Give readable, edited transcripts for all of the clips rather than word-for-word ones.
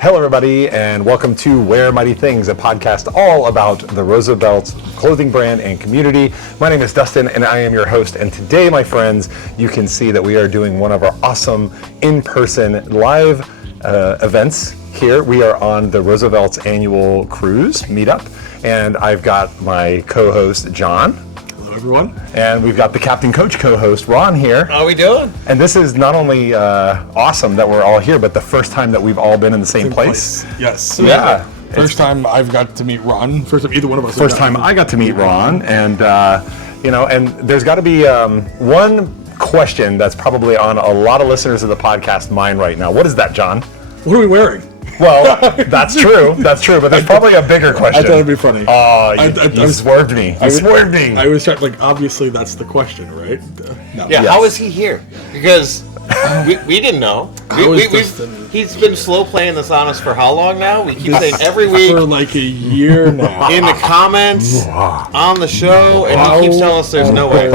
Hello, everybody, and welcome to Wear Mighty Things, a podcast all about the Roosevelt clothing brand and community. My name is Dustin, and I am your host. And today, my friends, you can see that we are doing one of our awesome in-person live events here. We are on the Roosevelt's annual cruise meetup, and I've got my co-host, John. Hello, everyone. And we've got the Captain Coach co-host, Ron, here. How are we doing? And this is not only awesome that we're all here, but the first time that we've all been in the same place. Yes. Yeah. First time I've got to meet Ron. First time either one of us. First time I got to meet Ron, and and there's got to be one question that's probably on a lot of listeners of the podcast mind right now. What is that, John? What are we wearing? Well, that's true. That's true. But there's probably a bigger question. I thought it'd be funny. Oh, you swerved me. You swerved me. I was trying, obviously that's the question, right? No. Yeah. Yes. How is he here? Because we didn't know. He's been slow playing this on us for how long now? We keep saying every week. For like a year now. In the comments, on the show, and he keeps telling us there's no way.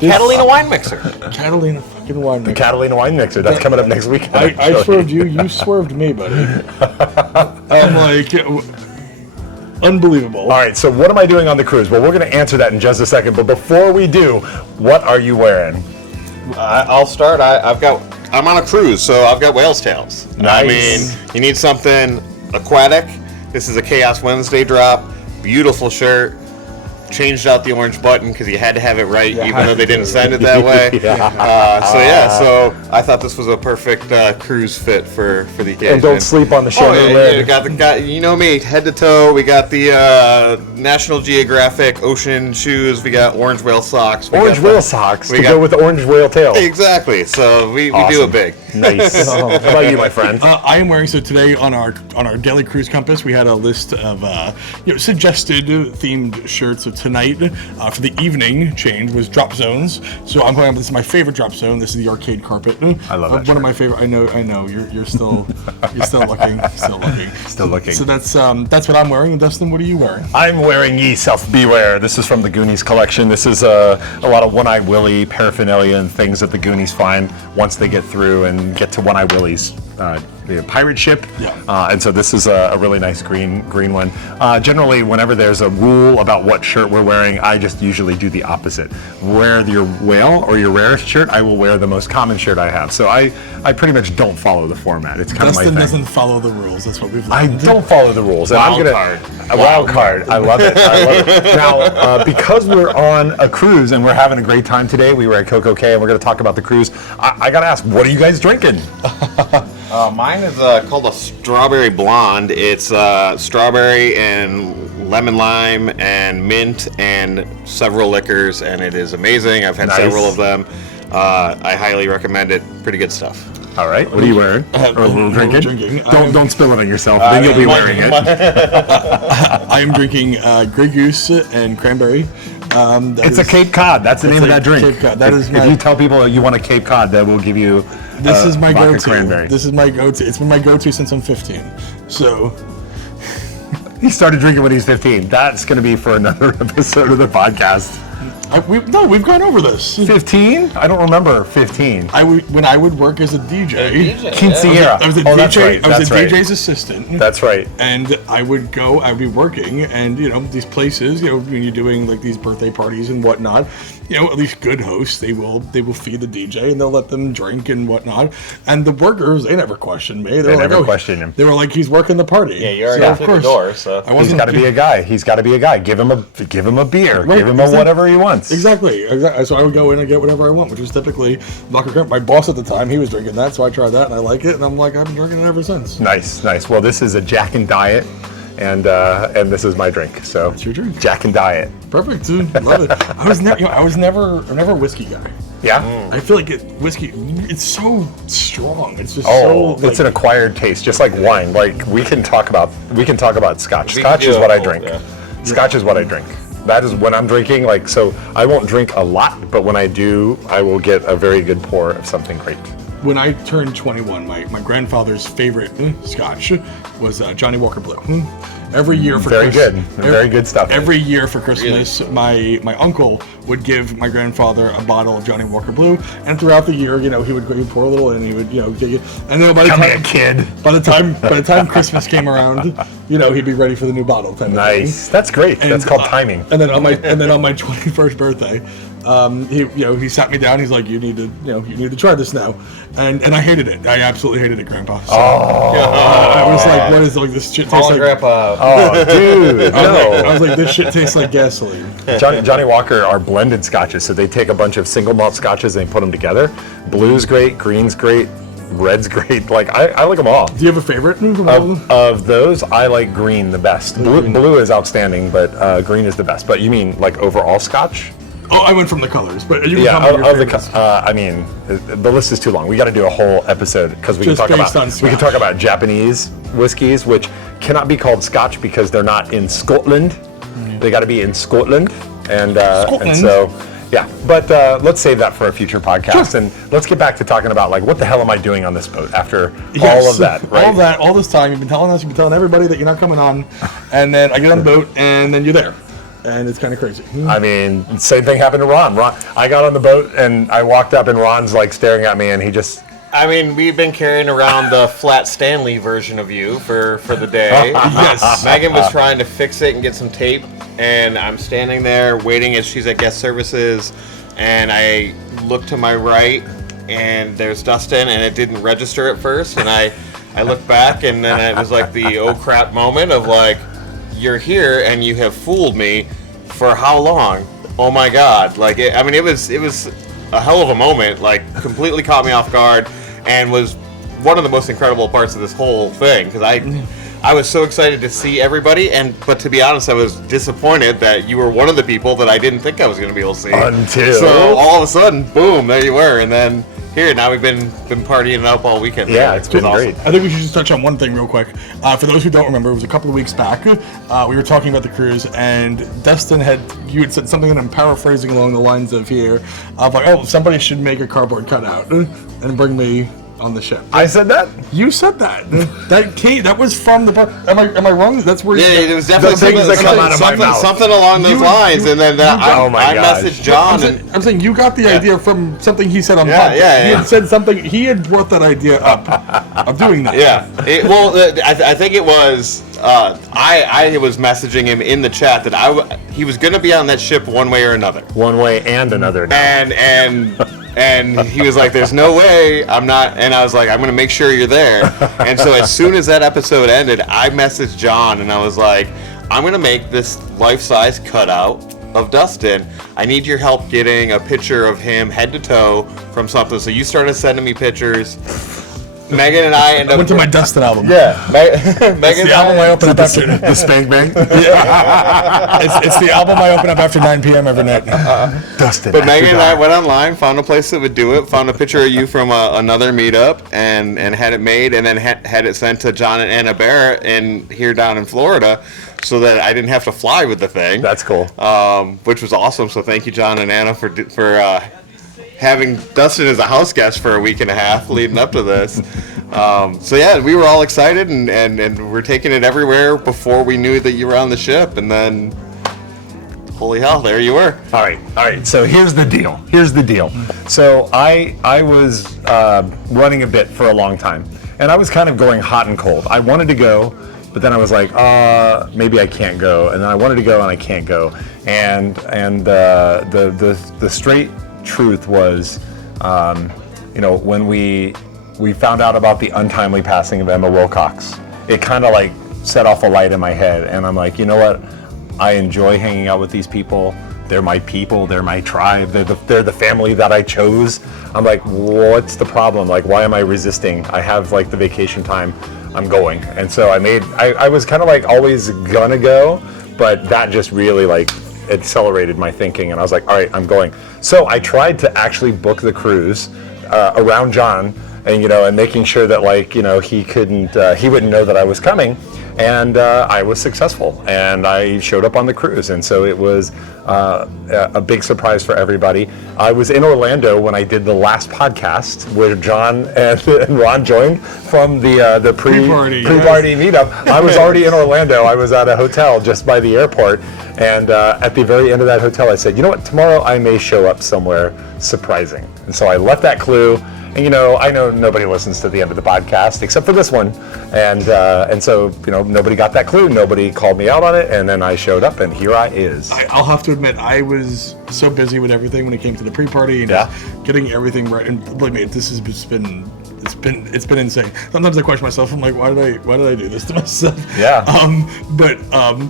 Catalina wine mixer. Catalina fucking wine mixer. The Catalina wine mixer. That's coming up next week. I swerved you. You swerved me, buddy. I'm like, unbelievable. All right, so what am I doing on the cruise? Well, we're going to answer that in just a second. But before we do, what are you wearing? I'll start. I'm on a cruise, so I've got whale's tails. Nice. I mean, you need something aquatic. This is a Chaos Wednesday drop. Beautiful shirt. Changed out the orange button because you had to have it right, even though they didn't send it that way. So I thought this was a perfect cruise fit for the occasion. And don't sleep on the show. You know me, head to toe. We got the National Geographic ocean shoes. We got orange whale socks. Orange whale socks to go with the orange whale tail. Exactly. So we do it big. Nice. How about you, my friend? I am wearing, so today on our daily cruise compass, we had a list of suggested themed shirts. So tonight, for the evening change, was drop zones. So I'm going. This is my favorite drop zone. This is the arcade carpet. I love that. One of my favorite. I know. You're still looking. Still looking. So that's what I'm wearing. And Dustin, what are you wearing? I'm wearing Ye Self Beware. This is from the Goonies collection. This is a lot of One-Eye Willie paraphernalia and things that the Goonies find once they get through and get to One-Eye Willie's the pirate ship. Yeah. And so this is a really nice green one. Generally, whenever there's a rule about what shirt we're wearing, I just usually do the opposite. Wear your whale or your rarest shirt, I will wear the most common shirt I have. So I pretty much don't follow the format. It's kind of my thing. Dustin doesn't follow the rules. That's what we've learned. I don't follow the rules. Wild card. I love it. Now, because we're on a cruise and we're having a great time today, we were at Coco Cay and we're going to talk about the cruise. I got to ask, what are you guys drinking? Mine is called a strawberry blonde. It's strawberry and lemon lime and mint and several liquors, and it is amazing. I've had several of them. I highly recommend it. Pretty good stuff. All right. What are you wearing? Or drinking? Don't spill it on yourself. Then you'll be wearing it. I am drinking Grey Goose and cranberry. It's a Cape Cod. That's the name of that drink. Cape Cod. If you tell people you want a Cape Cod, that will give you. This is my go-to. Cranberry. This is my go-to. It's been my go-to since I'm 15. So. He started drinking when he was 15. That's going to be for another episode of the podcast. We've gone over this. 15? I don't remember 15. When I would work as a DJ. Quinceañera. I was a DJ. That's right. I was a DJ's assistant. That's right. And I would be working, and these places, when you're doing like these birthday parties and whatnot, at least good hosts, they will feed the DJ and they'll let them drink and whatnot. And the workers, they never questioned me. They never questioned him. They were like, he's working the party. Yeah, you already got the door, so he's got to be a guy. He's got to be a guy. Give him a beer. Right, give him whatever he wants. Exactly. So I would go in and get whatever I want, which was typically vodka cranberry. My boss at the time, he was drinking that, so I tried that and I like it, and I'm like, I've been drinking it ever since. Nice. Well, this is a Jack and Diet, and this is my drink. So it's your drink. Jack and Diet. Perfect, dude. Love it. I was never a whiskey guy. Yeah. I feel like whiskey. It's so strong. It's just it's an acquired taste, just like wine. Like we can talk about Scotch. Scotch is what I drink. Scotch is what I drink. That is when I'm drinking. So I won't drink a lot, but when I do, I will get a very good pour of something great. When I turned 21, my grandfather's favorite Scotch was Johnny Walker Blue. Every year for Very good. Very good stuff. Every year for Christmas, my uncle would give my grandfather a bottle of Johnny Walker Blue, and throughout the year, he would pour a little in, he would, get it. And then by the time Christmas came around, he'd be ready for the new bottle. Nice. That's great. That's called timing. And then on my 21st birthday, he sat me down. He's like, you need to try this now, and I hated it. I absolutely hated it, Grandpa. So, I was like, what is this shit taste like? Grandpa. Oh, dude, no. I was like, this shit tastes like gasoline. Johnny Walker are blended scotches, so they take a bunch of single malt scotches and they put them together. Blue's great, green's great, red's great. Like I like them all. Do you have a favorite? Of those, I like green the best. Blue is outstanding, but green is the best. But you mean like overall scotch? Oh, I went from the colors, but you yeah, the list is too long. We got to do a whole episode because we can talk about Japanese whiskeys, which cannot be called Scotch because they're not in Scotland. Mm-hmm. They got to be in Scotland, and so yeah. But let's save that for a future podcast, and let's get back to talking about like what the hell am I doing on this boat after all of that, right? All this time you've been telling everybody that you're not coming on, and then I get on the boat, and then you're there. And it's kind of crazy. I mean, same thing happened to Ron. I got on the boat and I walked up and Ron's like staring at me and he just... I mean, we've been carrying around the Flat Stanley version of you for the day. Yes. Megan was trying to fix it and get some tape, and I'm standing there waiting as she's at guest services, and I look to my right and there's Dustin, and it didn't register at first, and I look back and then it was like the oh crap moment of like, you're here and you have fooled me for how long? Oh my God. Like, it was a hell of a moment, like completely caught me off guard and was one of the most incredible parts of this whole thing because I was so excited to see everybody, but to be honest, I was disappointed that you were one of the people that I didn't think I was going to be able to see. Until... So all of a sudden, boom, there you were, and then here, now we've been partying up all weekend. Yeah, it's been awesome. Great. I think we should just touch on one thing real quick. For those who don't remember, it was a couple of weeks back. We were talking about the cruise, and Dustin had said something that I'm paraphrasing along the lines of here, of like, oh, somebody should make a cardboard cutout and bring me on the ship. I said that? You said that. That was from the... Am I wrong? That's where... Yeah, it was definitely something along those lines, and then I messaged John. I'm saying you got the idea from something he said on podcast. He had said something... He had brought that idea up of doing that. Yeah. I think it was... I was messaging him in the chat that he was going to be on that ship one way or another. One way and another. And he was like, there's no way I'm not. And I was like, I'm going to make sure you're there. And so as soon as that episode ended, I messaged John and I was like, I'm going to make this life-size cutout of Dustin. I need your help getting a picture of him head to toe from something. So you started sending me pictures. Megan and I went to my Dustin album. Yeah. Megan the album I open up after the Spank Bang. It's the album I open up after 9 p.m. every night. Dustin. But Megan and I went online, found a place that would do it, found a picture of you from another meetup, and had it made, and then had it sent to John and Anna Barrett here down in Florida, so that I didn't have to fly with the thing. That's cool. Which was awesome. So thank you, John and Anna, for having Dustin as a house guest for a week and a half leading up to this. So yeah, we were all excited and we're taking it everywhere before we knew that you were on the ship, and then holy hell, there you were. All right. So here's the deal. So I was running a bit for a long time, and I was kind of going hot and cold. I wanted to go, but then I was like, maybe I can't go, and then I wanted to go and I can't go, and the straight truth was, when we found out about the untimely passing of Emma Wilcox, it kind of like set off a light in my head, and I'm like, you know what? I enjoy hanging out with these people. They're my people. They're my tribe. They're the family that I chose. I'm like, what's the problem? Like, why am I resisting? I have like the vacation time. I'm going. And so I was kind of like always gonna go, but that just really like accelerated my thinking, and I was like, all right, I'm going. So I tried to actually book the cruise around John, and and making sure that he wouldn't know that I was coming. And I was successful, and I showed up on the cruise, and so it was a big surprise for everybody. I was in Orlando when I did the last podcast where John and Ron joined from the pre-party meetup. I was already in Orlando. I was at a hotel just by the airport, and at the very end of that hotel, I said, you know what, tomorrow I may show up somewhere surprising. And so I left that clue. And I know nobody listens to the end of the podcast except for this one, and so nobody got that clue. Nobody called me out on it, and then I showed up, and here I is. I'll have to admit, I was so busy with everything when it came to the pre-party and just getting everything right. And believe me, this has been it's been insane. Sometimes I question myself. I'm like, why did I do this to myself? Yeah.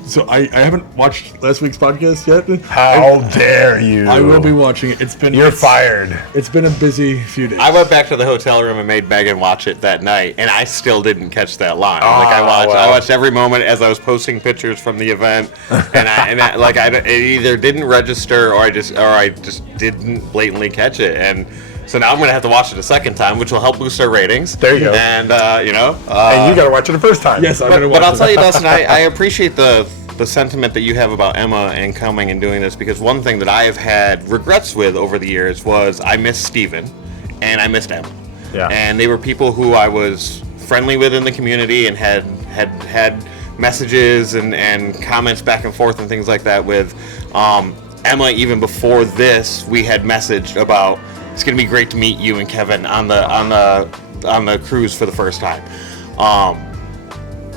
So I haven't watched last week's podcast yet. How dare you? I will be watching it. You're fired. It's been a busy few days. I went back to the hotel room and made Megan watch it that night, and I still didn't catch that line. I watched every moment as I was posting pictures from the event, and it either didn't register or I just didn't blatantly catch it. And so now I'm going to have to watch it a second time, which will help boost our ratings. There you go. And, and you got to watch it the first time. Yes, I'm going to watch it. But I'll tell you, Dustin, I appreciate the sentiment that you have about Emma and coming and doing this, because one thing that I have had regrets with over the years was I missed Steven and I missed Emma. Yeah. And they were people who I was friendly with in the community and had messages and comments back and forth and things like that with. Emma, even before this, we had messaged about, it's going to be great to meet you and Kevin on the cruise for the first time.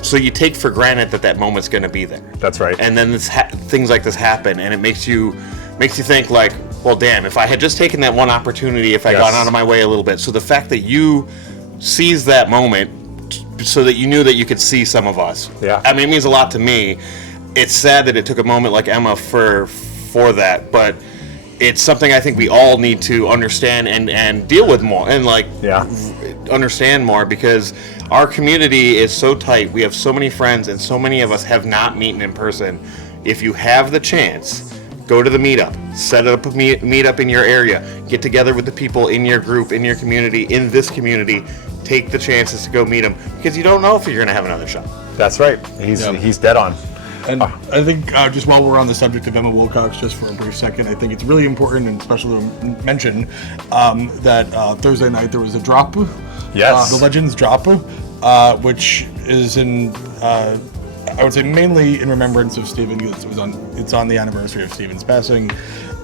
So you take for granted that moment's going to be there. That's right. And then things like this happen, and it makes you think like, well, damn, if I had just taken that one opportunity, if I gone out of my way a little bit. So the fact that you seized that moment so that you knew that you could see some of us. Yeah. I mean, it means a lot to me. It's sad that it took a moment like Emma for that, but it's something I think we all need to understand and deal with more and understand more, because our community is so tight. We have so many friends, and so many of us have not met in person. If you have the chance, go to the meetup, set up a meetup in your area, get together with the people in your group, in your community, in this community. Take the chances to go meet them, because you don't know if you're going to have another shot. That's right. He's dead on. And I think just while we're on the subject of Emma Wilcox, just for a brief second, I think it's really important and special to mention that Thursday night there was a drop. Yes. The Legends drop, which is I would say mainly in remembrance of Stephen. It's on the anniversary of Stephen's passing.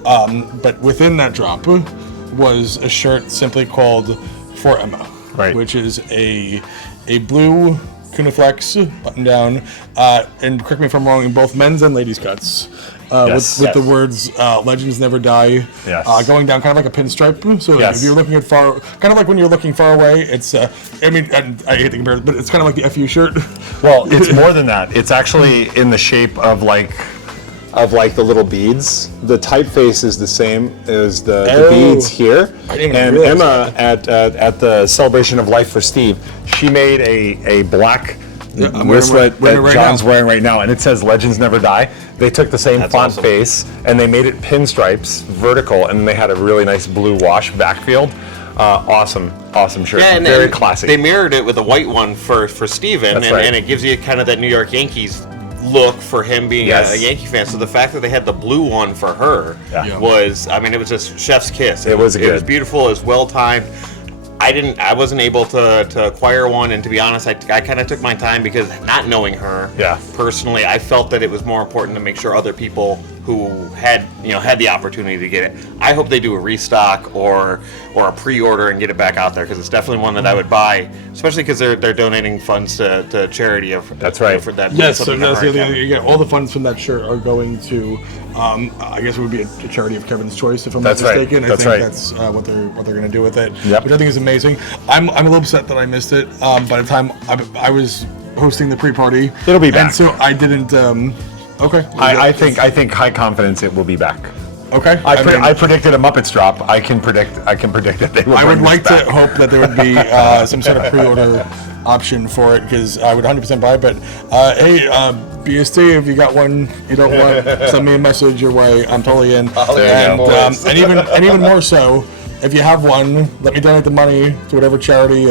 But within that drop was a shirt simply called For Emma, right, which is a blue Kunaflex button down, and correct me if I'm wrong, in both men's and ladies' cuts, with the words "Legends Never Die" going down, kind of like a pinstripe. So if you're looking at far, kind of like when you're looking far away, it's I hate to compare it, but it's kind of like the FU shirt. Well, it's more than that. It's actually in the shape of like the little beads. The typeface is the same as the beads here. And Emma at the celebration of life for Steve, she made a black wristlet that John's wearing right now, and it says "Legends Never Die." They took the same font face and they made it pinstripes, vertical, and they had a really nice blue wash backfield. Awesome shirt. Yeah, and very classy. They mirrored it with a white one for Steven, and it gives you kind of that New York Yankees look for him being a Yankee fan. So the fact that they had the blue one for her was, it was just chef's kiss. It was beautiful. It was well timed. I wasn't able to acquire one, and to be honest, I kind of took my time, because not knowing her personally, I felt that it was more important to make sure other people who had the opportunity to get it. I hope they do a restock or a pre-order and get it back out there, because it's definitely one that I would buy, especially because they're donating funds to charity of. That's right. For that. Yes, so that's the other thing. All the funds from that shirt are going to, I guess it would be a charity of Kevin's choice, if I'm not mistaken. Right. That's what they're going to do with it, which I think is amazing. I'm a little upset that I missed it. By the time I was hosting the pre-party, it'll be back. And so I didn't. Okay. I think high confidence it will be back. Okay. I predicted a Muppets drop. I can predict that they will. I would like back. to hope that there would be some sort of pre-order option for it, because I would 100% buy it. But hey, BST, if you got one you don't want, send me a message your way. I'm totally in. And even more so, if you have one, let me donate the money to whatever charity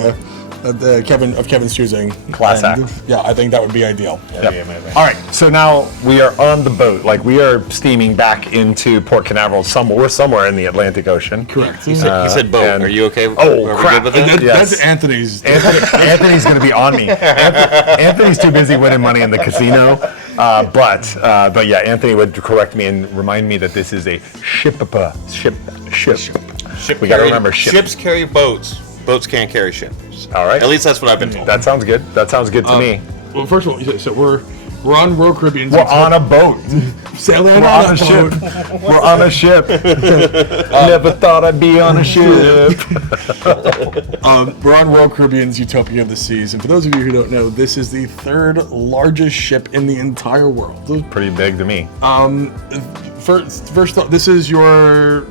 Kevin's choosing. Class And, act. Yeah, I think that would be ideal. That'd be amazing. All right, so now we are on the boat. Like, we are steaming back into Port Canaveral. We're somewhere in the Atlantic Ocean. Correct. He said boat. and- Are you okay? Oh, Are we crap. good with that? Yes. That's Anthony's. Anthony's going to be on me. Anthony's too busy winning money in the casino. But yeah, Anthony would correct me and remind me that this is a ship. We got to remember ship. Ships carry boats. Boats can't carry ships. All right. At least that's what I've been told. That sounds good. That sounds good to me. Well, first of all, so we're on Royal Caribbean. We're on a boat. Sailing We're on a ship. We're on a ship. Never thought I'd be on a ship. We're on Royal Caribbean's Utopia of the Seas, and for those of you who don't know, this is the third largest ship in the entire world. Pretty big to me. First off, this is your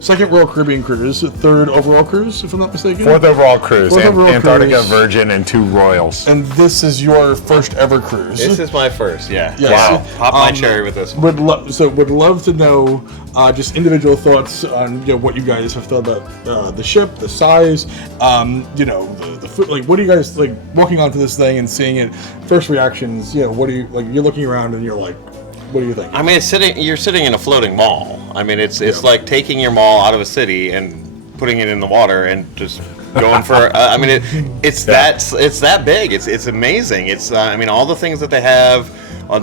second Royal Caribbean cruise, third overall cruise, if I'm not mistaken. Fourth overall cruise. Fourth overall Antarctica cruise. Virgin and 2 Royals. And this is your first ever cruise. This is my first, yeah. Yes. Wow. Pop my cherry with this one. Would love to know just individual thoughts on what you guys have thought about the ship, the size, the food. Like, what do you guys like walking onto this thing and seeing it? First reactions. What do you like? You're looking around and you're like, what do you think? I mean, you're sitting in a floating mall. I mean, it's like taking your mall out of a city and putting it in the water and just going for. I mean, it's that big. It's amazing. It's I mean, all the things that they have,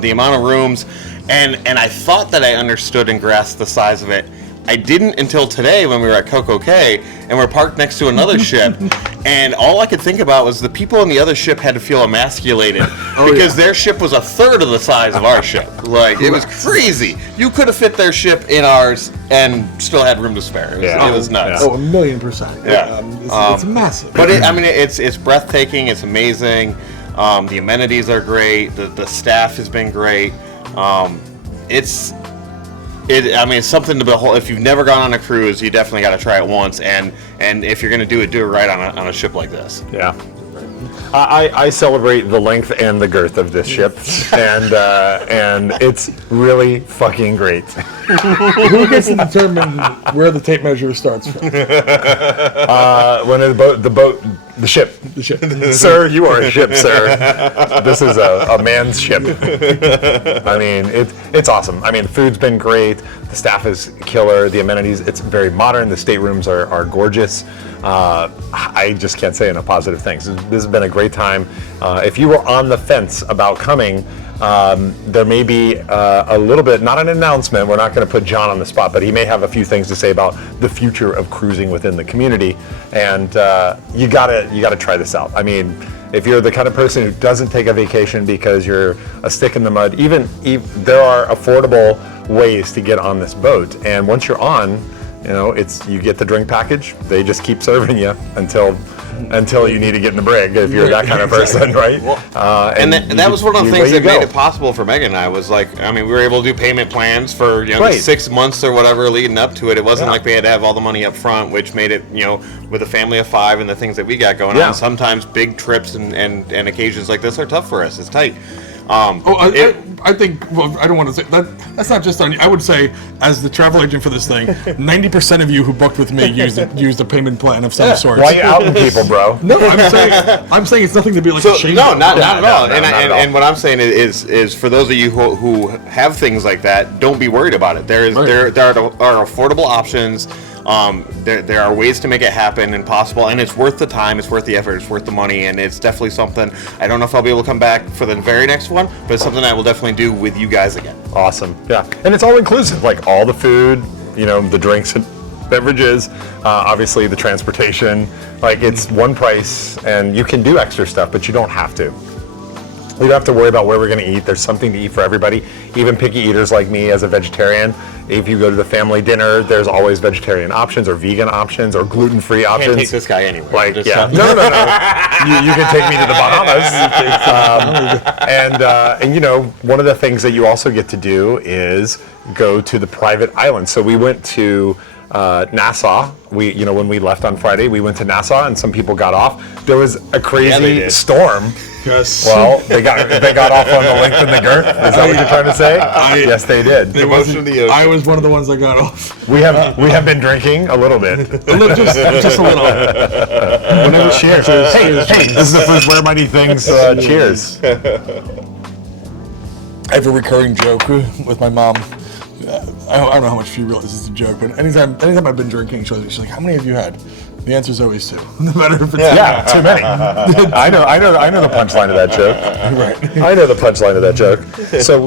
the amount of rooms, and I thought that I understood and grasped the size of it. I didn't until today when we were at Coco Cay and we're parked next to another ship, and all I could think about was the people in the other ship had to feel emasculated because their ship was a third of the size of our ship. Like, it was crazy. You could have fit their ship in ours and still had room to spare. It was nuts. Oh, 1,000,000%. Yeah. It's massive. But it's breathtaking. It's amazing. The amenities are great. The staff has been great. It's something to behold. If you've never gone on a cruise, you definitely got to try it once. And if you're going to do it right on a ship like this. Yeah. I celebrate the length and the girth of this ship, and it's really fucking great. Who gets to determine where the tape measure starts from? When the ship. The ship. Sir, you are a ship, sir. This is a man's ship. I mean, it's awesome. I mean, the food's been great. The staff is killer. The amenities, it's very modern. The staterooms are gorgeous. I just can't say enough positive things. This has been a great time. If you were on the fence about coming, there may be a little bit, not an announcement, we're not going to put John on the spot, but he may have a few things to say about the future of cruising within the community, and you gotta try this out. I mean, if you're the kind of person who doesn't take a vacation because you're a stick in the mud, even there are affordable ways to get on this boat, and once you're on, you get the drink package. They just keep serving you until you need to get in the brig, if you're that kind of person, right? Well, and that was one of the things that made it possible for Megan and I. Was like, I mean, we were able to do payment plans for the 6 months or whatever leading up to it. It wasn't like we had to have all the money up front, which made it, with a family of 5 and the things that we got going on. Sometimes big trips and occasions like this are tough for us. It's tight. I think. Well, I don't want to say that. That's not just on you. I would say, as the travel agent for this thing, 90% of you who booked with me used a payment plan of some sort. Why are you outing people, bro? No, I'm saying it's nothing to be ashamed of. Not at all. And what I'm saying is for those of you who have things like that, don't be worried about it. There are affordable options. There are ways to make it happen and possible, and it's worth the time, it's worth the effort, it's worth the money, and it's definitely something. I don't know if I'll be able to come back for the very next one, but it's something I will definitely do with you guys again. Awesome. Yeah. And it's all inclusive, like all the food, the drinks and beverages, obviously the transportation, like it's one price, and you can do extra stuff, but you don't have to. We don't have to worry about where we're going to eat. There's something to eat for everybody, even picky eaters like me as a vegetarian. If you go to the family dinner, there's always vegetarian options or vegan options or gluten-free options. Can't take this guy anywhere. No. You can take me to the Bahamas. And one of the things that you also get to do is go to the private island. So we went to Nassau. When we left on Friday, we went to Nassau, and some people got off. There was a crazy storm Yes. Well, they got off on the length and the girth. Is that what you're trying to say? Yes, they did. I was one of the ones that got off. We have been drinking a little bit. Just a little. Whatever. Cheers. Hey, this is the first Where Mighty Things. Cheers. I have a recurring joke with my mom. I don't know how much she realizes it's a joke, but anytime I've been drinking, she's like, "How many have you had?" The answer is always 2, no matter if it's too many. I know the punchline of that joke. Right. I know the punchline of that joke. So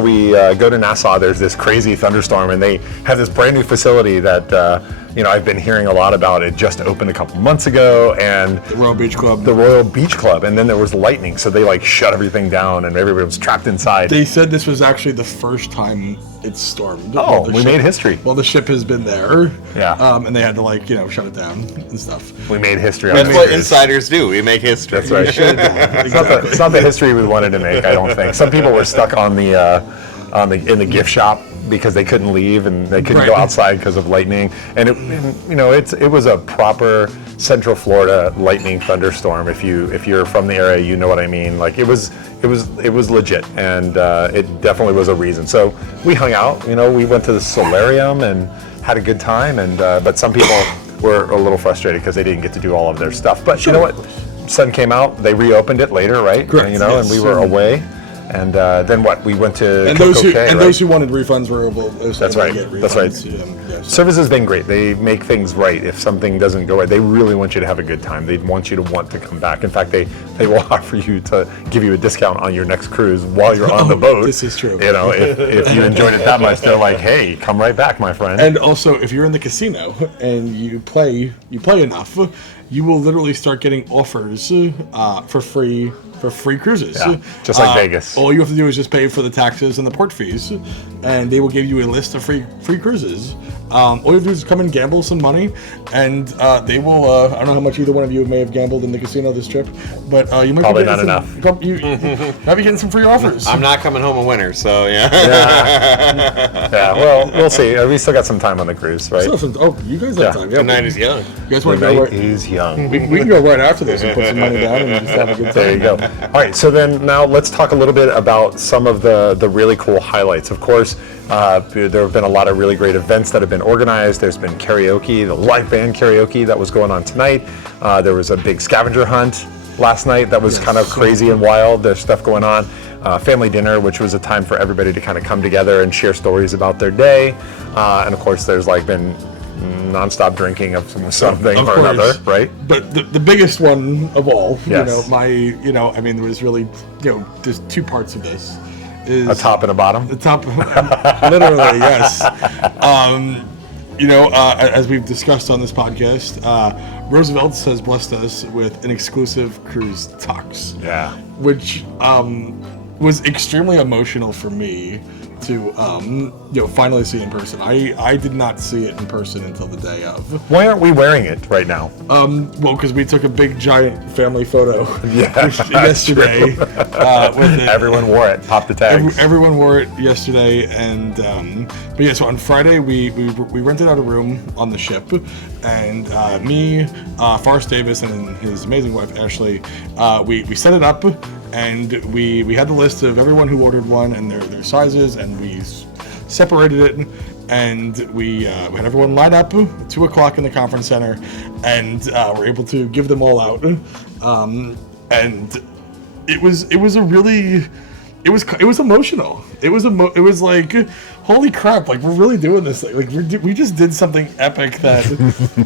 we go to Nassau. There's this crazy thunderstorm, and they have this brand new facility that I've been hearing a lot about. It just opened a couple months ago, and the Royal Beach Club. The Royal Beach Club, and then there was lightning, so they shut everything down, and everybody was trapped inside. They said this was actually the first time it's stormed. Oh, we made history. Well, the ship has been there. Yeah. And they had to shut it down and stuff. We made history. That's what insiders do. We make history. That's right. It's not the history we wanted to make. I don't think. Some people were stuck in the gift shop because they couldn't leave and they couldn't go outside because of lightning. And it was a proper Central Florida lightning thunderstorm. If you're from the area, you know what I mean. It was legit, and it definitely was a reason. So we hung out. We went to the solarium and had a good time. And but some people were a little frustrated because they didn't get to do all of their stuff. But you know what? Sun came out. They reopened it later, right? Correct. And we were away. And then what? We went to those who wanted refunds were able. That's right. That's right. Service has been great. They make things right. If something doesn't go right, they really want you to have a good time. They want you to want to come back. In fact, they will offer you to give you a discount on your next cruise while you're on the boat. This is true. If you enjoyed it that much, they're like, hey, come right back, my friend. And also, if you're in the casino and you play enough, you will literally start getting offers for free cruises. Yeah, just like Vegas. All you have to do is just pay for the taxes and the port fees, and they will give you a list of free cruises. All you have to do is come and gamble some money, and they will. I don't know how much either one of you may have gambled in the casino this trip, but you might probably not enough. You might be getting some free offers. I'm not coming home a winner, so yeah. Yeah. Well, we'll see. We still got some time on the cruise, right? You guys have time. Yeah. The night is young. You guys want The to go? night is young. We can go right after this and put some money down and just have a good time. There you go. All right, so then now let's talk a little bit about some of the really cool highlights. Of course, there have been a lot of really great events that have been organized. There's been karaoke, the live band karaoke that was going on tonight. There was a big scavenger hunt last night that was kind of crazy and wild. There's stuff going on. Family dinner, which was a time for everybody to kind of come together and share stories about their day. And of course, there's been nonstop drinking of something or another, right? But the biggest one of all, yes. there was really, there's 2 parts of this. Is a top and a bottom? The top, literally, yes. As we've discussed on this podcast, Roosevelt's has blessed us with an exclusive cruise tux. Yeah. Which was extremely emotional for me to finally see in person. I did not see it in person until the day of. Why aren't we wearing it right now? Well, because we took a big giant family photo yesterday. With it. Everyone wore it. Pop the tags. Everyone wore it yesterday, and so on Friday we rented out a room on the ship, and me, Forrest Davis, and his amazing wife Ashley, we set it up. And we had the list of everyone who ordered one and their sizes, and we separated it, and we had everyone line up at 2 o'clock in the conference center, and we're able to give them all out. And it was emotional. It was like, holy crap! We're really doing this thing. We just did something epic that,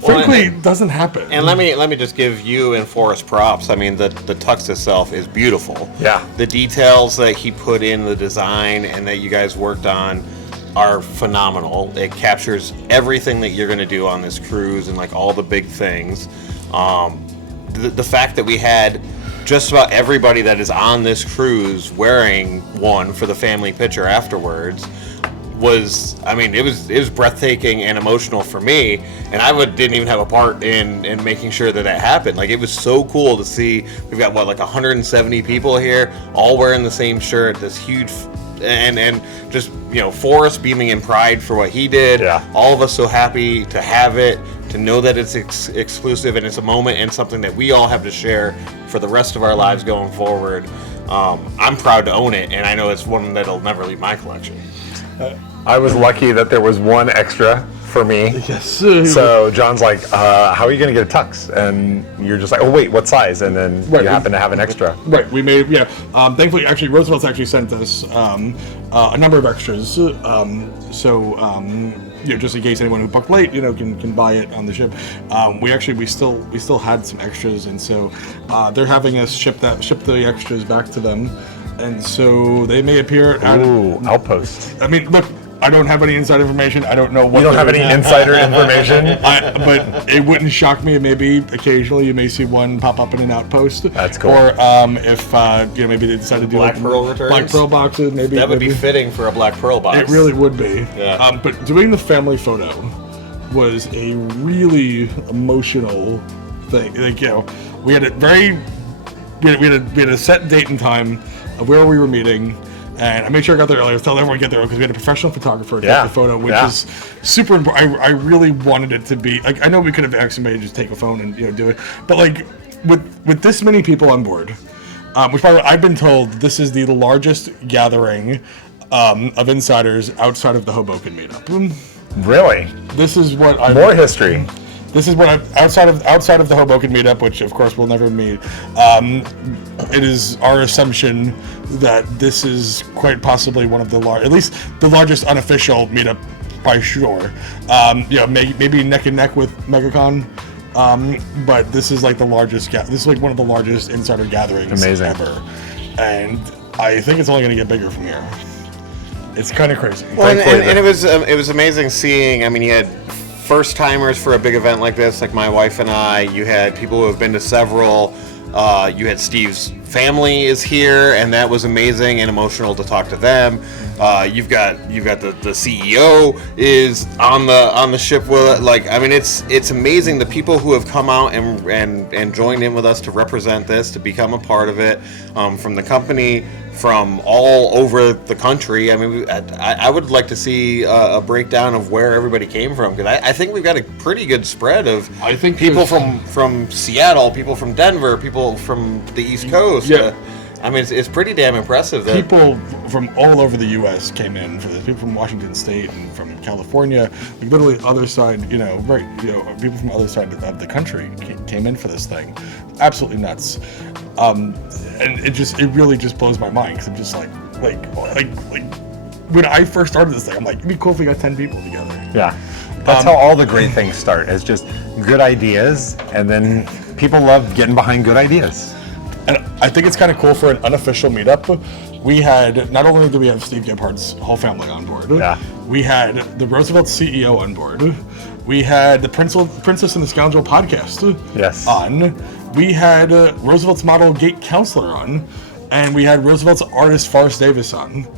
frankly, doesn't happen. And let me just give you and Forrest props. I mean, the tux itself is beautiful. Yeah. The details that he put in the design and that you guys worked on are phenomenal. It captures everything that you're going to do on this cruise and all the big things. The fact that we had just about everybody that is on this cruise wearing one for the family picture afterwards was, it was breathtaking and emotional for me, and I didn't even have a part in making sure that happened. It was so cool to see. We've got 170 people here, all wearing the same shirt, this huge, and just Forrest beaming in pride for what he did. Yeah. All of us so happy to have it. to know that it's exclusive and it's a moment and something that we all have to share for the rest of our lives going forward. I'm proud to own it, and I know it's one that'll never leave my collection. I was lucky that there was one extra for me. Yes. So John's like, how are you going to get a tux? And you're just like, oh, wait, what size? And then you happen to have an extra. Right. We made, thankfully, actually, Roosevelt's actually sent us a number of extras. Just in case anyone who booked late, can buy it on the ship. We still had some extras, and so they're having us ship the extras back to them, and so they may appear at Outpost. I mean, look, I don't have any inside information. I don't know what. You don't have any insider information? But it wouldn't shock me. Maybe occasionally you may see one pop up in an outpost. That's cool. Or if maybe they decide to do Black Pearl returns. Black Pearl boxes. Maybe that would be fitting for a Black Pearl box. It really would be. Yeah. But doing the family photo was a really emotional thing. Like, we had we had a set date and time of where we were meeting. And I made sure I got there early. I was telling everyone to get there because we had a professional photographer take the photo, which is super important. I really wanted it to be like, I know we could have asked somebody to just take a phone and do it, but like with this many people on board, which by the way, I've been told this is the largest gathering of insiders outside of the Hoboken meetup. Really? This is what More history. This is what outside of the Hoboken meetup, which of course we'll never meet. It is our assumption that this is quite possibly one of the at least the largest unofficial meetup by sure. Maybe neck and neck with MegaCon, but this is like the largest. This is like one of the largest insider gatherings ever, and I think it's only going to get bigger from here. It's kind of crazy. Well, and it was amazing seeing. I mean, you had first timers for a big event like this, like my wife and I. You had people who have been to several. You had Steve's family is here, and that was amazing and emotional to talk to them. You've got the CEO is on the ship with it. Like, I mean, it's amazing the people who have come out and joined in with us to represent this, to become a part of it, from the company, from all over the country. I mean, I would like to see a breakdown of where everybody came from, because I think we've got a pretty good spread of people from Seattle, people from Denver, people from the East Coast. Yeah. I mean, it's pretty damn impressive that people from all over the U.S. came in for this. People from Washington State and from California, like literally other side, people from the other side of the country came in for this thing. Absolutely nuts. And it really just blows my mind, because I'm just like when I first started this thing, I'm like, it'd be cool if we got 10 people together. Yeah. That's how all the great things start. It's just good ideas, and then people love getting behind good ideas. And I think it's kind of cool for an unofficial meetup. We had, not only did we have Steve Gebhardt's whole family on board, we had the Roosevelt CEO on board. We had the Princess and the Scoundrel podcast on. We had Roosevelt's model gate counselor on. And we had Roosevelt's artist Forrest Davis on.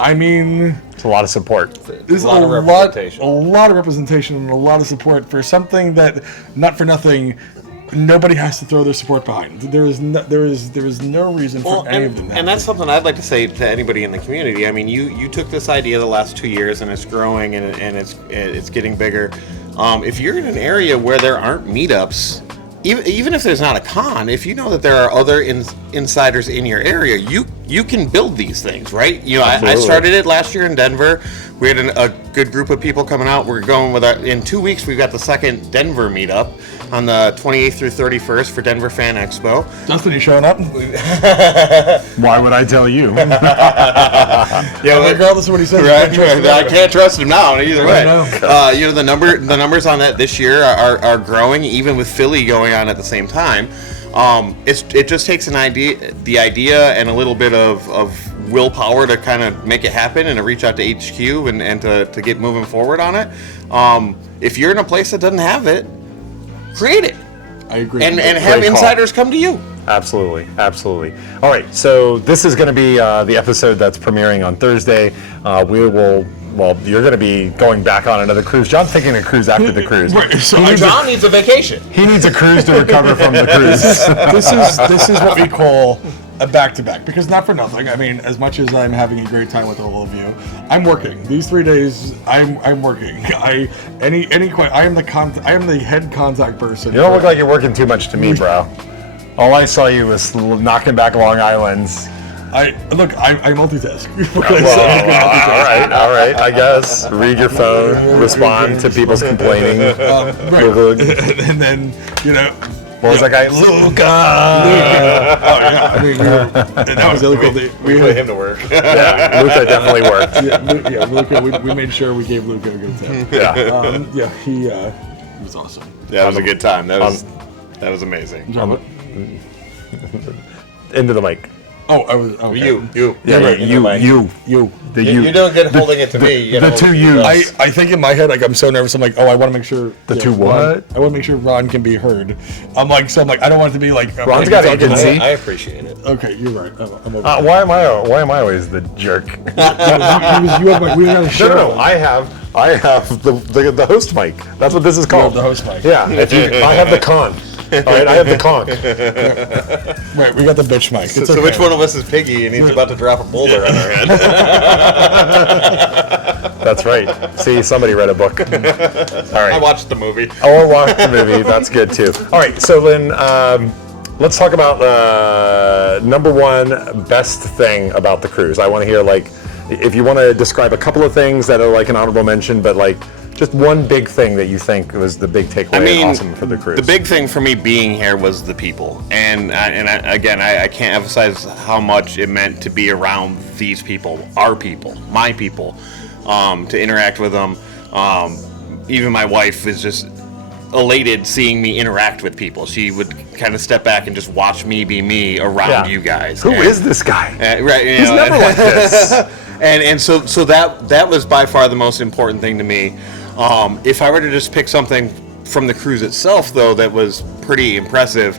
I mean, it's a lot of support. There's a lot of representation and a lot of support for something that, not for nothing, nobody has to throw their support behind. There is no reason for any of them. And that's something I'd like to say to anybody in the community. I mean, you took this idea the last 2 years, and it's growing, and it's getting bigger. If you're in an area where there aren't meetups, even if there's not a con, if you know that there are other insiders in your area, you can build these things, right? I started it last year in Denver. We had a good group of people coming out. We're going in 2 weeks. We've got the second Denver meetup on the 28th through 31st for Denver Fan Expo. Justin, you showing up? Why would I tell you? Regardless of what he says, right. I can't trust him now either way. The numbers on that this year are growing, even with Philly going on at the same time. It just takes the idea and a little bit of willpower to kind of make it happen and to reach out to HQ and to get moving forward on it. If you're in a place that doesn't have it, create it. I agree. And have insiders come to you. Absolutely. All right, so this is going to be the episode that's premiering on Thursday. You're going to be going back on another cruise. John's taking a cruise after the cruise. Right, so John needs a vacation. He needs a cruise to recover from the cruise. This is what we call back to back, because not for nothing. I mean, as much as I'm having a great time with all of you, I'm working. These 3 days, I'm working. I am the head contact person. You don't look like you're working too much to me, bro. All I saw you was knocking back Long Islands. I multitask. All right. I guess read your phone, respond to people's complaining. Right. And then, what was that guy? Luca. Oh yeah, I mean, that was the other cool thing. We put him to work. Yeah, Luca definitely worked. Yeah, Luca. We made sure we gave Luca a good time. Yeah. He was awesome. Yeah, it was a good time. That was amazing. Into the mic. Oh, I was. Okay. You. Yeah, right, you. You're doing good holding it to me. The two U's. I think in my head, like, I'm so nervous. I'm like, I want to make sure the two what? I want to make sure Ron can be heard. I'm like, I don't want it to be like. Ron's got agency. I appreciate it. Okay, you're right. I'm okay. Why am I always the jerk? you have like, we got a show. No. I have the host mic. That's what this is called. The host mic. Yeah. I have the con. All right, I have the conch. Right, we got the bitch mic. So which one of us is Piggy and he's about to drop a boulder on our head? That's right. See, somebody read a book. All right. I watched the movie. Oh, I watched the movie. That's good, too. All right, so then let's talk about number one best thing about the cruise. I want to hear, like, if you want to describe a couple of things that are like an honorable mention, but like, just one big thing that you think was the big takeaway awesome for the cruise. The big thing for me being here was the people. And I can't emphasize how much it meant to be around these people, our people, my people, to interact with them. Even my wife is just elated seeing me interact with people. She would kind of step back and just watch me be me around you guys. Who is this guy? Right, He's never like this. And so that was by far the most important thing to me. If I were to just pick something from the cruise itself, though, that was pretty impressive,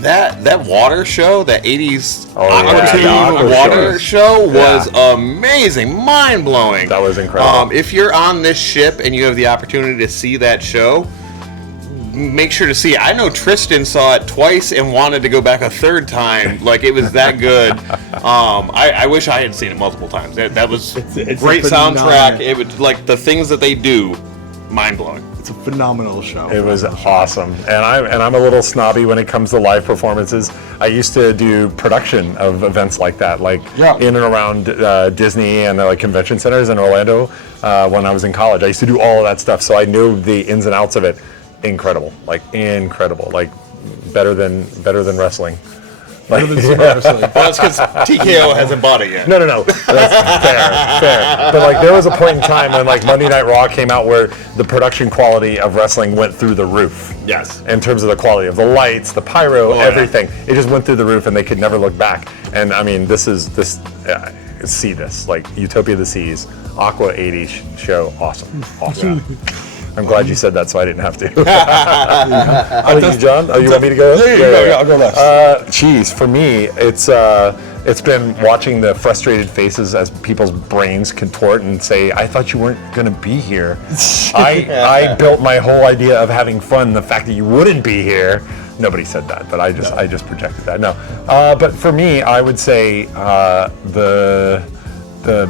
that water show, that 80s water show was amazing, mind-blowing. That was incredible. If you're on this ship and you have the opportunity to see that show, make sure to see it. I know Tristan saw it twice and wanted to go back a third time. Like, it was that good. I wish I had seen it multiple times. That was it's great soundtrack. It was like the things that they do, mind blowing. It's a phenomenal show. It was awesome, and I'm a little snobby when it comes to live performances. I used to do production of events like that, like in and around Disney and like convention centers in Orlando when I was in college. I used to do all of that stuff, so I knew the ins and outs of it. Incredible, like better than wrestling. Like, well, it's because TKO hasn't bought it yet. No, that's fair. But like, there was a point in time when like Monday Night Raw came out where the production quality of wrestling went through the roof. Yes. In terms of the quality of the lights, the pyro, everything, it just went through the roof, and they could never look back. And I mean, see this, like Utopia of the Seas, Aqua 80s show, awesome. I'm glad you said that, so I didn't have to. You, John? Oh, you want me to go? Yeah, I'll go last. Geez, for me, it's been watching the frustrated faces as people's brains contort and say, "I thought you weren't going to be here." I built my whole idea of having fun. The fact that you wouldn't be here. Nobody said that, but I just projected that. No, but for me, I would say the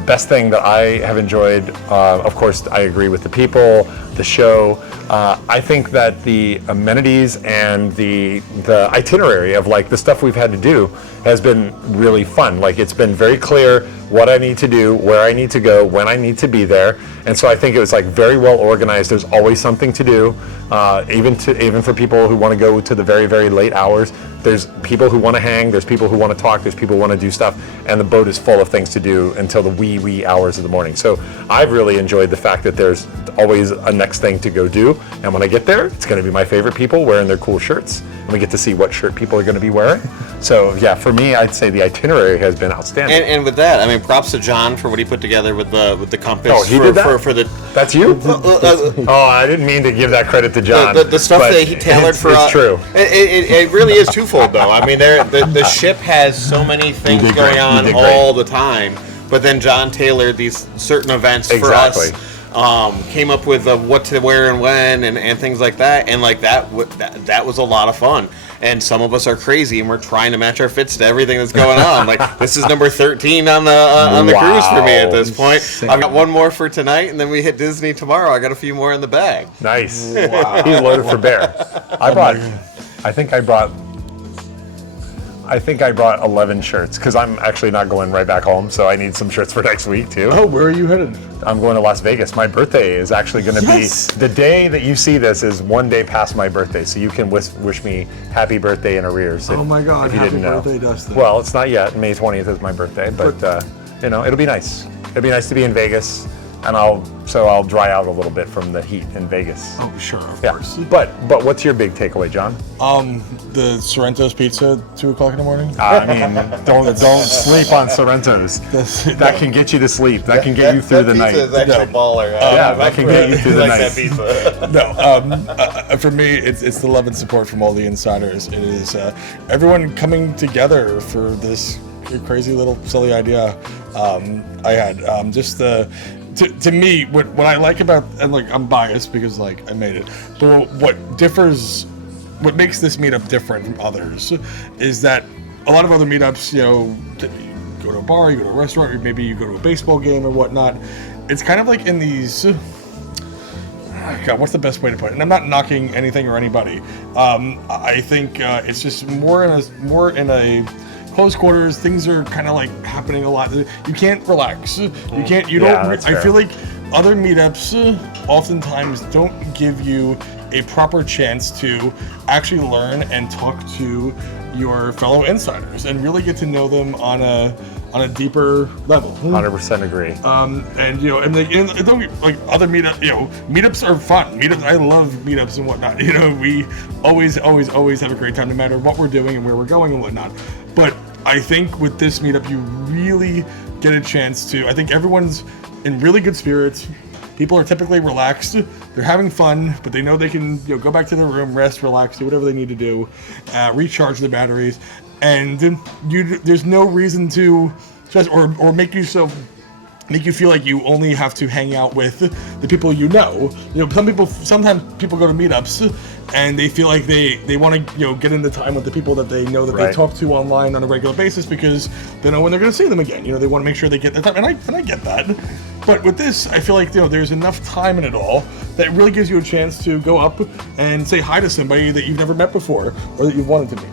best thing that I have enjoyed, of course, I agree with the people, the show. I think that the amenities and the itinerary of like the stuff we've had to do has been really fun. Like, it's been very clear what I need to do, where I need to go, when I need to be there. And so I think it was like very well organized. There's always something to do, even for people who want to go to the very, very late hours. There's people who want to hang, there's people who want to talk, there's people who want to do stuff, and the boat is full of things to do until the wee hours of the morning. So I've really enjoyed the fact that there's always a next thing to go do, and when I get there, it's going to be my favorite people wearing their cool shirts, and we get to see what shirt people are going to be wearing. So yeah, for me, I'd say the itinerary has been outstanding. And with that, I mean, props to John for what he put together with the compass. Oh, he did that? For the. That's you? Oh, I didn't mean to give that credit to John. The stuff that he tailored for us. It's true. It really is twofold, though. I mean, the ship has so many things going on all the time, but then John tailored these certain events for us. came up with what to wear and when and things like that, and like that was a lot of fun. And some of us are crazy, and we're trying to match our fits to everything that's going on. Like, this is number 13 on the cruise for me at this point. Insane. I've got one more for tonight, and then we hit Disney tomorrow. I got a few more in the bag. Nice. Wow. He's loaded for bear. I think I brought 11 shirts because I'm actually not going right back home, so I need some shirts for next week too. Oh, where are you headed? I'm going to Las Vegas. My birthday is actually going to be the day that you see this is one day past my birthday, so you can wish me happy birthday in arrears. Oh my God! If you happy didn't know. birthday, Dustin. Well, it's not yet. May 20th is my birthday, but it'll be nice. It'll be nice to be in Vegas, and I'll dry out a little bit from the heat in Vegas. Oh, sure, of Yeah. course. But what's your big takeaway, John? The Sorrento's pizza, 2:00 in the morning. I mean, don't sleep on Sorrento's. That can get you to sleep. That can get you through the night. That pizza is actual baller. Yeah, that can get you through the like night. that pizza. No, for me, it's the love and support from all the insiders. It is everyone coming together for this crazy little silly idea I had. To me, what I like about, and like I'm biased because like I made it, but what makes this meetup different from others is that a lot of other meetups, you go to a bar, you go to a restaurant, or maybe you go to a baseball game or whatnot. It's kind of like in these. God, what's the best way to put it? And I'm not knocking anything or anybody. I think it's just more in a close quarters. Things are kind of like happening a lot. You can't relax. You can't. You Yeah, don't. that's I fair. feel like other meetups oftentimes don't give you a proper chance to actually learn and talk to your fellow insiders and really get to know them on a deeper level. 100% agree. And don't get, like other meetups are fun. I love meetups and whatnot. We always have a great time no matter what we're doing and where we're going and whatnot. But I think with this meetup, you really get a chance to. I think everyone's in really good spirits. People are typically relaxed. They're having fun, but they know they can go back to their room, rest, relax, do whatever they need to do, recharge their batteries, and there's no reason to stress or make you feel like you only have to hang out with the people you know. Sometimes people go to meetups and they feel like they want to get into time with the people that they know that Right. they talk to online on a regular basis because they know when they're going to see them again. They want to make sure they get the time, and I get that. But with this, I feel like there's enough time in it all that it really gives you a chance to go up and say hi to somebody that you've never met before or that you've wanted to meet.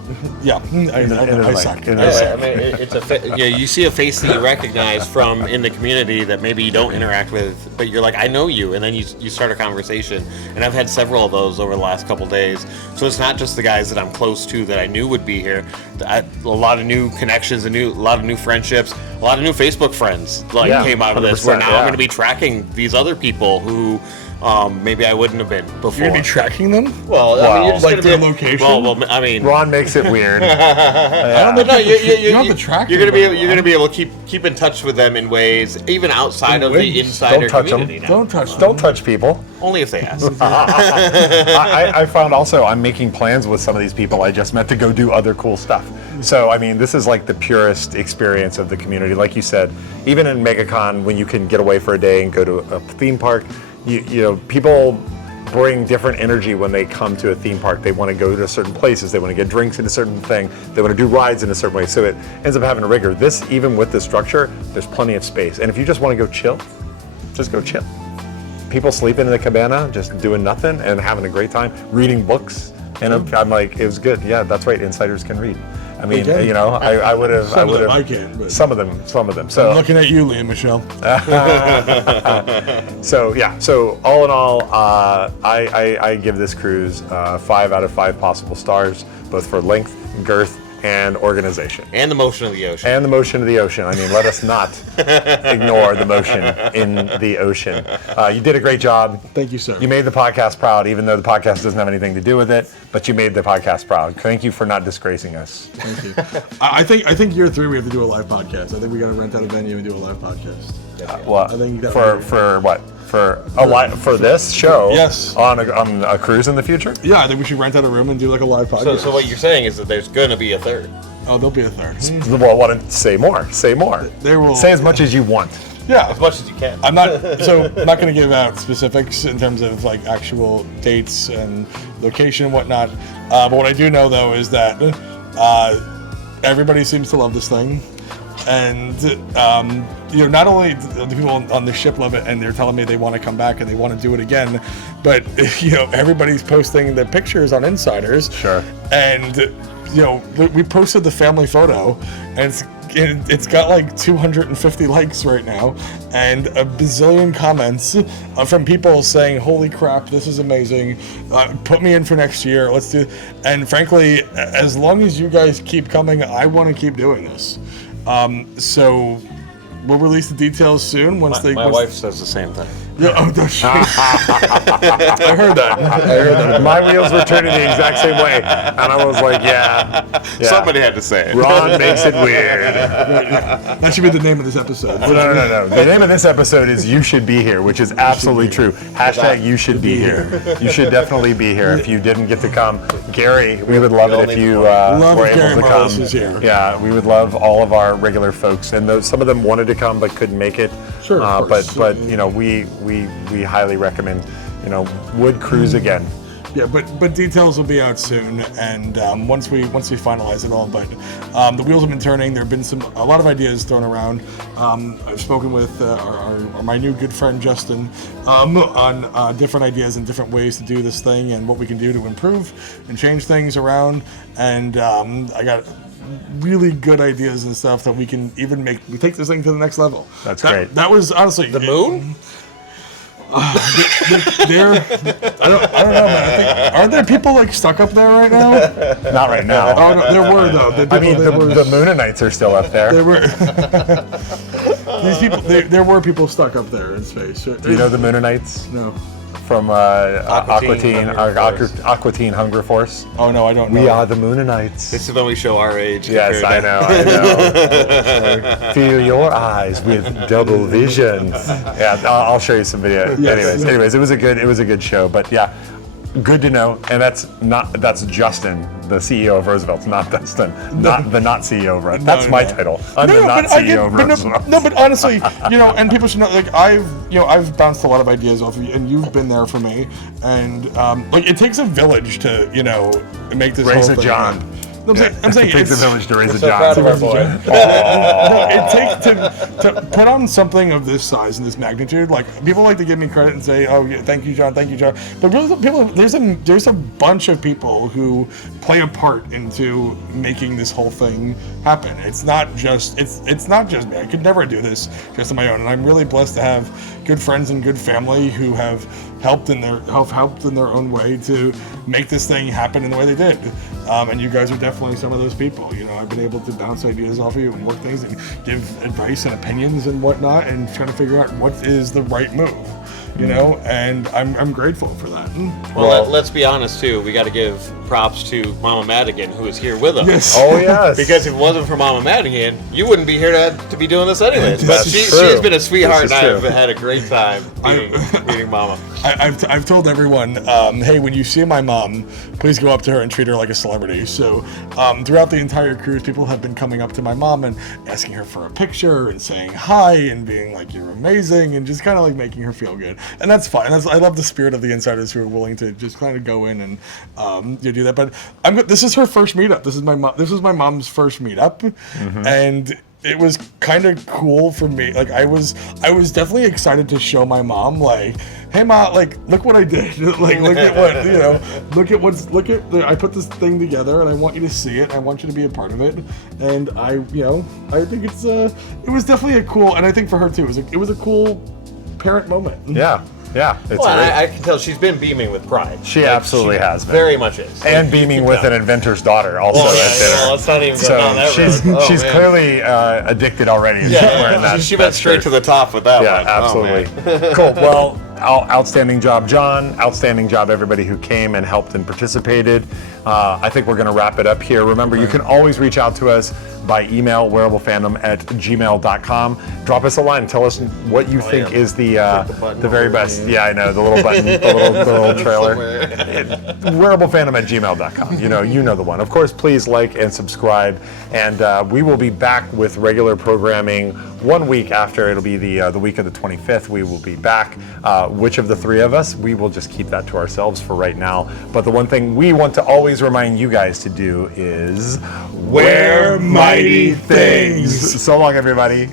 Yeah, I suck. I mean, it's you see a face that you recognize from in the community that maybe you don't interact with, but you're like, I know you, and then you start a conversation. And I've had several of those over the last couple days. So it's not just the guys that I'm close to that I knew would be here. A lot of new connections, a lot of new friendships, a lot of new Facebook friends came out of this. Where now I'm going to be tracking these other people who. Maybe I wouldn't have been before. You're going to be tracking them? Well, I mean, you're just like gonna their be, location? Well, I mean, Ron makes it weird. I don't think you don't have to track You're them, going to be able to keep in touch with them in ways even outside of the insider Don't touch them. community. Now. Don't touch them. Don't touch people. Only if they ask. I found also I'm making plans with some of these people I just met to go do other cool stuff. So, I mean, this is like the purest experience of the community. Like you said, even in MegaCon, when you can get away for a day and go to a theme park, people bring different energy when they come to a theme park. They want to go to certain places. They want to get drinks in a certain thing. They want to do rides in a certain way. So it ends up having a rigor. This, even with the structure, there's plenty of space. And if you just want to go chill, just go chill. People sleeping in the cabana, just doing nothing and having a great time, reading books. And I'm like, it was good. Yeah, that's right. Insiders can read. I mean, I would have. Some of them I can. But Some of them. So I'm looking at you, Liam Michelle. So all in all, I give this cruise 5 out of 5 possible stars, both for length, girth, and organization. And the motion of the ocean. And the motion of the ocean. I mean, let us not ignore the motion in the ocean. You did a great job. Thank you, sir. You made the podcast proud, even though the podcast doesn't have anything to do with it, but you made the podcast proud. Thank you for not disgracing us. Thank you. I think year 3 we have to do a live podcast. I think we got to rent out a venue and do a live podcast. Well, I think that for what? For this show? Yes. On a cruise in the future? Yeah, I think we should rent out a room and do like a live podcast. So what you're saying is that there's going to be a third. Oh, there'll be a third. Well, say more. Say more. There will. Say as much as you want. Yeah, as much as you can. I'm not going to give out specifics in terms of like actual dates and location and whatnot. But what I do know though is that everybody seems to love this thing, and not only the people on the ship love it and they're telling me they want to come back and they want to do it again, but everybody's posting the pictures on Insiders. Sure. And we posted the family photo, and it's got like 250 likes right now and a bazillion comments from people saying, holy crap, this is amazing, put me in for next year, let's do. And frankly, as long as you guys keep coming, I want to keep doing this. So we'll release the details soon. My wife says the same thing. Yeah, oh, does she? I heard that. My wheels were turning the exact same way, and I was like, yeah. Somebody had to say it. Ron makes it weird. That should be the name of this episode. No. The name of this episode is You Should Be Here, which is absolutely true. Hashtag You Should Be Here. You should definitely be here. If you didn't get to come, Gary, we would love it if you were able to come. Is here. Yeah, we would love all of our regular folks, and some of them wanted to come but couldn't make it. Sure, of course. But we highly recommend, would cruise again. Yeah, but details will be out soon, and once we finalize it all. But the wheels have been turning. There have been a lot of ideas thrown around. I've spoken with my new good friend Justin on different ideas and different ways to do this thing and what we can do to improve and change things around. And I got really good ideas and stuff that we can even take this thing to the next level. That's great. That was honestly The moon? I don't know, man. Aren't there people like stuck up there right now? Not right now. Oh no, there were though. The Moonanites are still up there. There were these people. There were people stuck up there in space. Do you know the Moonanites? No. From Aquatine Hunger Force. Oh no, I don't know. We are the Moonanites. This is when we show our age. Yes, I know. Feel your eyes with double vision. Yeah, I'll show you some video. Yes. Anyways, it was a good show. But yeah, good to know. And that's Justin, the CEO of Roosevelt's, not Dustin, not CEO of Roosevelt's. That's my title. I'm the not CEO of Roosevelt's. No, but honestly, and people should know. Like I've bounced a lot of ideas off of you, and you've been there for me. And it takes a village to make this Raise whole a thing John. happen. I'm saying it takes a village to raise a so John. proud of our boy. No, it takes to put on something of this size and this magnitude. Like people like to give me credit and say, "Oh, yeah, thank you, John. But really, there's a bunch of people who play a part into making this whole thing happen. It's not just me. I could never do this just on my own, and I'm really blessed to have good friends and good family who have helped in their own way to make this thing happen in the way they did. And you guys are definitely some of those people. I've been able to bounce ideas off of you and work things and give advice and opinions and whatnot and trying to figure out what is the right move. And I'm grateful for that. Well, let's be honest too. We got to give props to Mama Madigan, who is here with us. Yes. Oh yes. Because if it wasn't for Mama Madigan, you wouldn't be here to be doing this anyways. But That's she's true. been a sweetheart, and This is I've true. had a great time meeting Mama. I've told everyone, hey, when you see my mom, please go up to her and treat her like a celebrity. So throughout the entire cruise, people have been coming up to my mom and asking her for a picture and saying hi and being like, you're amazing, and just kind of like making her feel good. And that's fine. I love the spirit of the Insiders who are willing to just kind of go in and do that. But this is her first meetup. This is my mom's first meetup, and it was kind of cool for me. Like I was definitely excited to show my mom, like, hey Ma, like look what I did. Like look at what I put this thing together, and I want you to see it. I want you to be a part of it. And I think it was definitely a cool, and I think for her too, it was a cool parent moment. Yeah, it's Well, great. I can tell she's been beaming with pride. She absolutely has been. Very much is. And beaming with an inventor's daughter also Well, at dinner. well, let's not even go So down that she's road. Oh, she's man. clearly addicted already. Yeah, she went straight to the top with that Yeah, one. absolutely. Oh, man. Cool. Well, outstanding job, John. Outstanding job, everybody who came and helped and participated. I think we're going to wrap it up here. Remember, you can always reach out to us by email, wearablefandom@gmail.com. Drop us a line. Tell us what you think is the very best. Yeah, I know, the little button, the little trailer. Wearablefandom@gmail.com. You know the one. Of course, please like and subscribe. And we will be back with regular programming 1 week after. It'll be the week of the 25th. We will be back. Which of the three of us? We will just keep that to ourselves for right now. But the one thing we want to always remind you guys to do is Wear mighty things. So long, everybody.